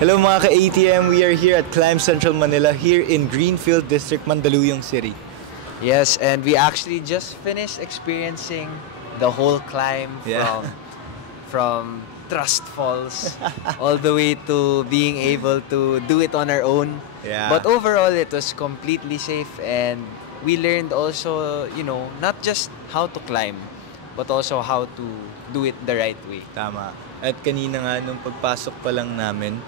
Hello mga ka-ATM, we are here at Climb Central Manila here in Greenfield District, Mandaluyong City. Yes, and we actually just finished experiencing the whole climb from Trust Falls all the way to being able to do it on our own. Yeah. But overall, it was completely safe, and we learned also, not just how to climb, but also how to do it the right way. Tama. At kanina nga, nung pagpasok pa lang namin,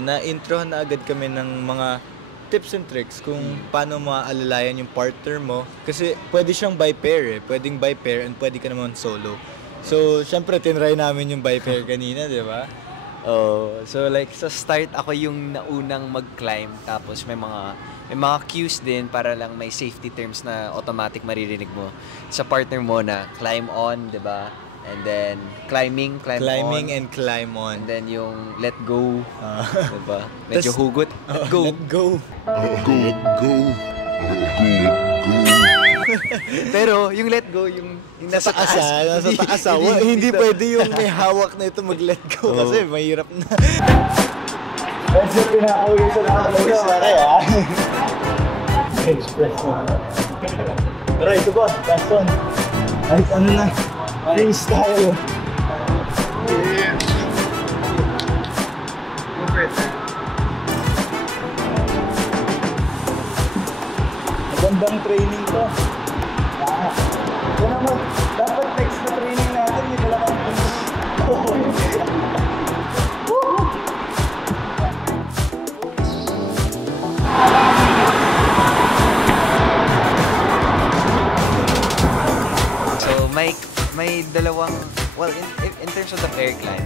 na-introhan na agad kami ng mga tips and tricks kung paano maaalalayan yung partner mo. Kasi pwede siyang by pair Pwedeng by pair and pwede ka naman solo. So, syempre, tinry namin yung by pair kanina, di ba? So like sa start ako yung naunang mag-climb, tapos may mga cues din para lang may safety terms na automatic maririnig mo sa partner mo na climb on, 'di ba? And then climb on, and climb on. and then yung let go, 'di ba? Medyo hugot. Let go. Let go. Pero yung let go, yung nasa taas. Nasa taas. Hindi pwede yung may hawak na ito mag-let go kasi mahirap na. Medyo pinakauwi sa nakakauwi sa kaya. Express mo. Pero ito ba, Gaston? Kahit ano na, freestyle. Yeah. Magandang training to. Ito naman, dapat next na training natin, may dala kang So may dalawang, in terms of the fair climb,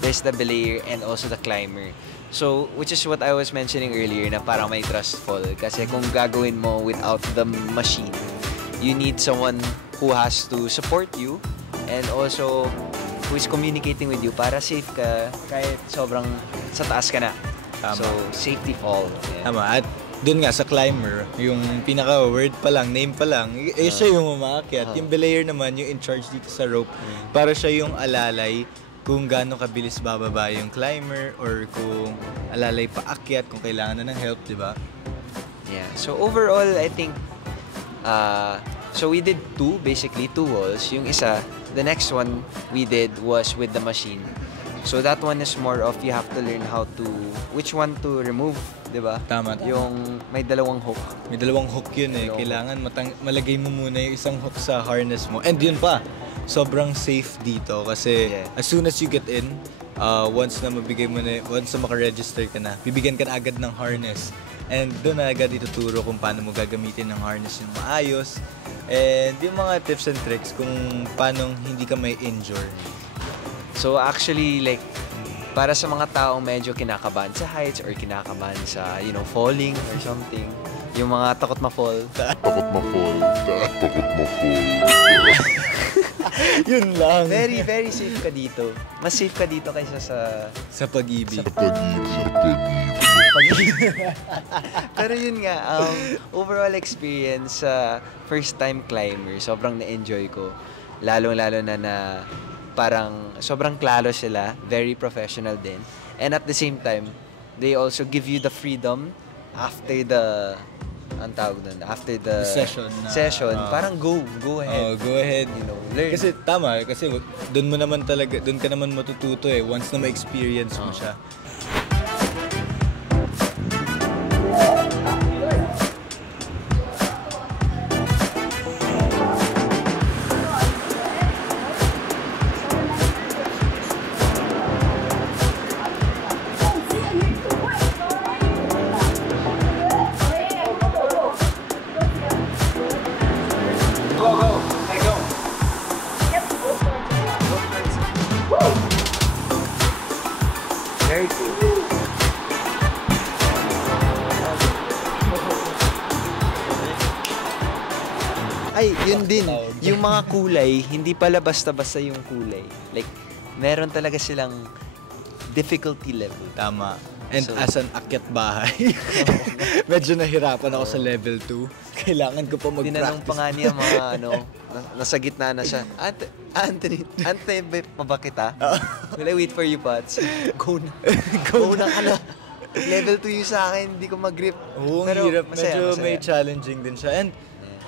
there's the belayer and also the climber. So, which is what I was mentioning earlier, na parang may trust fall. Kasi kung gagawin mo without the machine, you need someone who has to support you and also who is communicating with you para safe ka kahit sobrang sa taas ka na. Tama. So, safety fall. Yeah. Tama. At dun nga sa climber, yung pinaka-word pa lang, name pa lang, siya yung umaakyat. Yung belayer naman, yung in charge dito sa rope, para siya yung alalay kung gaano kabilis bababa yung climber or kung alalay paakyat kung kailangan na ng help, di ba? Yeah. So overall, I think so we did basically two walls. Yung isa, the next one we did was with the machine. So that one is more of you have to learn which one to remove, di ba? Tama. Yung may dalawang hook. May dalawang hook yun Kailangan malagay mo muna yung isang hook sa harness mo. And yun pa, sobrang safe dito kasi as soon as you get in, once na maka-register ka na, bibigyan ka na agad ng harness. And doon na agad ituturo kung paano mo gagamitin ng harness yung maayos. And yung mga tips and tricks kung paano hindi ka may injure. So actually, like, para sa mga taong medyo kinakabahan sa heights or kinakabahan sa, falling or something, yung mga takot ma-fall. Yun lang. Very, very safe ka dito. Mas safe ka dito kaysa sa pag-ibig. Pero yun nga, overall experience sa first time climber, sobrang na-enjoy ko. Lalong-lalo na parang sobrang klaro sila, very professional din. And at the same time, they also give you the freedom after the after the session, parang go ahead. Go ahead. Learn. Kasi tama, kasi doon ka naman matututo once na ma-experience mo siya. Very cool. Ay, yun din. Yung mga kulay, hindi pala basta-basta yung kulay. Like, meron talaga silang difficulty level. Tama. And so, as an akyat bahay, medyo nahirapan ako sa level 2. Kailangan ko pa mag-practice. Tinanong pa nga niya mga nasa gitna na siya. Anthony pa ba kita? Will I wait for you, Pats? Go na. Go na ka na. Level 2 yung sa akin, hindi ko mag-grip. Oo, Pero hirap. masaya, Medyo masaya. may challenging din siya. And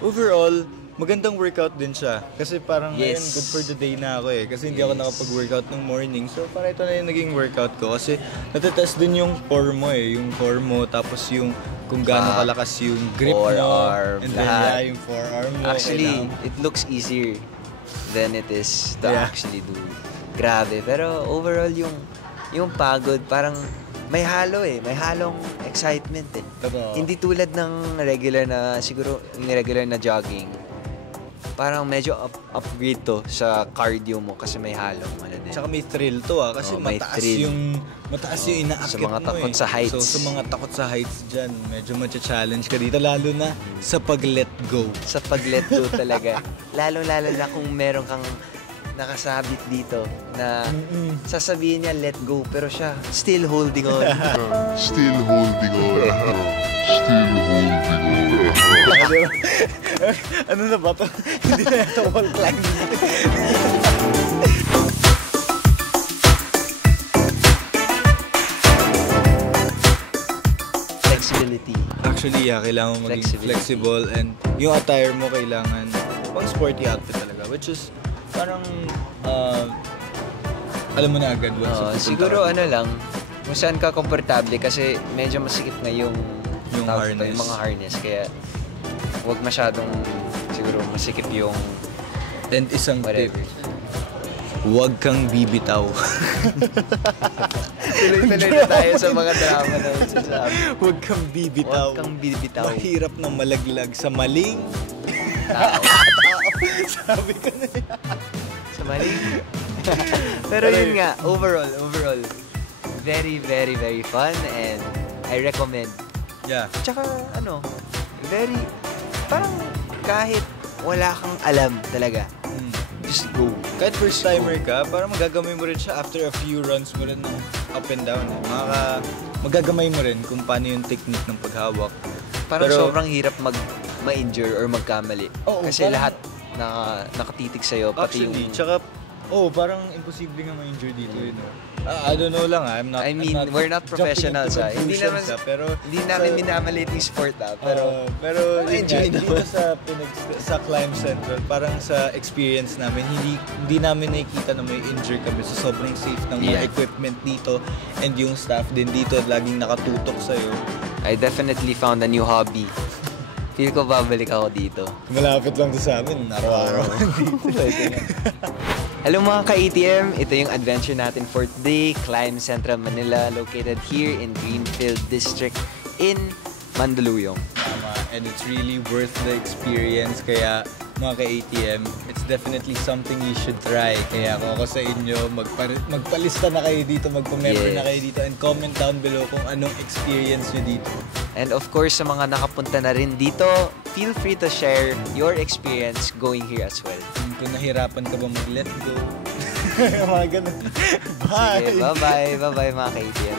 overall, magandang workout din siya. Kasi parang ngayon, Yes. good for the day na ako eh. Kasi hindi ako nakapag-workout ng morning. So parang ito na yung naging workout ko. Kasi natetest din yung core mo eh. Yung core mo, tapos yung kung gaano kalakas yung grip mo. Forearm, And then lahat. yung forearm mo. Actually, kailangan- it looks easier than it is to Yeah. actually do. Grabe. Pero overall, yung pagod, parang may halo eh. May halong excitement eh. Totoo. Hindi tulad ng regular na, siguro, yung regular na jogging. Parang medyo upgrade to sa cardio mo kasi may halong ano din. Tsaka may thrill to kasi Oh, may mataas thrill. mataas yung inaakit Sa mga mo takot eh. sa heights. So sa mga takot sa heights dyan, medyo matcha-challenge ka dito lalo na sa pag-let go. Sa pag-let go talaga. Lalo-lalo na kung meron kang nakasabit dito na sasabihin niya let go pero siya still holding on. Still holding on. Still holding on. Ano na ba to? Hindi na ito wall climbing. Flexibility. Actually, kailangan mo maging Flexibility. flexible and yung attire mo kailangan pang sporty outfit talaga, which is parang alam mo na agad once Oo, pupunta siguro ka. ano lang, kung saan ka komportable kasi medyo masikip na yung tawag dito, harness. yung mga harness. Kaya huwag masyadong siguro masikip yung And isang tip, whatever. huwag kang bibitaw. Tuloy-tuloy na tayo sa mga drama na yung sinasabi. Huwag kang bibitaw. Huwag kang bibitaw. Mahirap na malaglag sa maling Tao. sabi ko na yan. Sa mali. Pero yun nga, overall, very, very, very fun and I recommend. Yeah. Tsaka, very, parang kahit wala kang alam talaga, just go. Kahit first timer ka, parang magagamay mo rin siya after a few runs mo rin ng up and down. Magagamay mo rin kung paano yung technique ng paghawak. Parang Pero- sobrang hirap ma-injure or magkamali. Oo, Kasi parang- lahat nakatitig sa'yo, pati Actually, yung... tsaka, parang imposible nga ma-injure dito, I don't know lang, I'm not, I mean, I'm not we're not jumping professionals, into Hindi conclusions, naman, pero hindi namin sa- minamalit yung sport, pero pero yun enjoy nga, dito naman. sa Climb Central, parang sa experience namin, hindi namin nakikita na may injury kami. So sobrang safe ng mga Yeah. equipment dito and yung staff din dito laging nakatutok sa'yo. I definitely found a new hobby. Feel ko babalik ako dito. Malapit lang to sa amin, araw-araw dito. Hello mga ka-ATM, ito yung adventure natin for today. Climb Central Manila, located here in Greenfield District in Mandaluyong. Tama, and it's really worth the experience. Kaya mga ka-ATM, it's definitely something you should try. Kaya kung ako sa inyo, magpalista na kayo dito, magpa-member na Yes. kayo dito, and comment down below kung anong experience nyo dito. And of course, sa mga nakapunta na rin dito, feel free to share your experience going here as well. Kung nahirapan ka ba mag-let go. Mga ganun. Bye! Sige, bye-bye. Bye-bye mga ka-ATM.